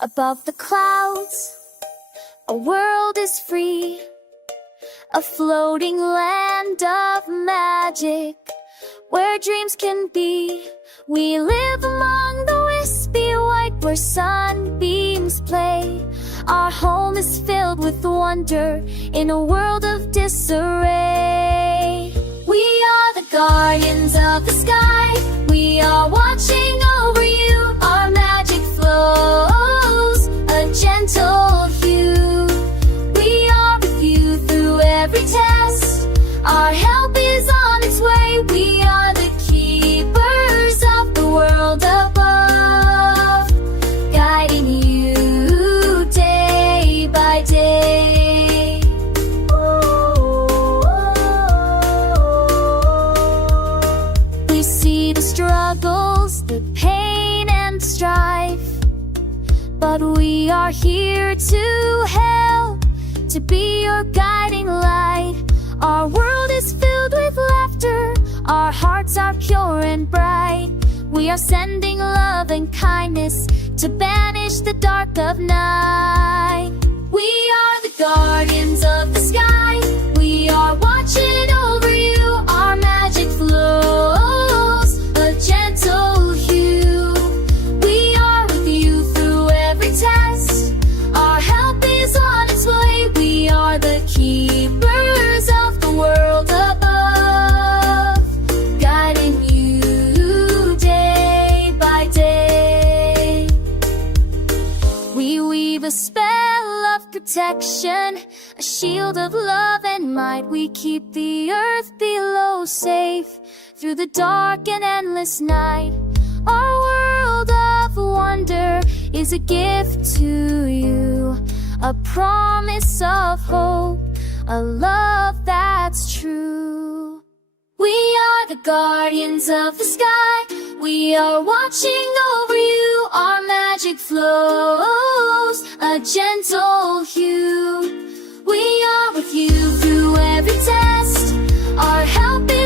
Above the clouds, a world is free, a floating land of magic, where dreams can be. We live among the wispy white, where sunbeams play. Our home is filled with wonder, in a world of disarray. We are the guardians of the sky, we are watching over you. Our magic flows, a gentle hue. We are with you through every test, our help is on its way. We are the keepers of the world above, guiding you day by day. We see the struggles, the pain and strife, but we are here to help, to be your guiding light. Our world is filled with laughter, our hearts are pure and bright. We are sending love and kindness to banish the dark of night. We are the guardians of the sky, we are watching over you. Our magic flows, a gentle hue. We are with you through every test, our help is on its way. We are the keepers of the world above, guiding you day by day. We weave a spell of protection, a shield of love and might. We keep the earth below safe, through the dark and endless night. Our world of wonder is a gift to you, a promise of hope, a love that's true. We are the guardians of the sky, we are watching over you. Our magic flows, a gentle hue. We are with you through every test, our help is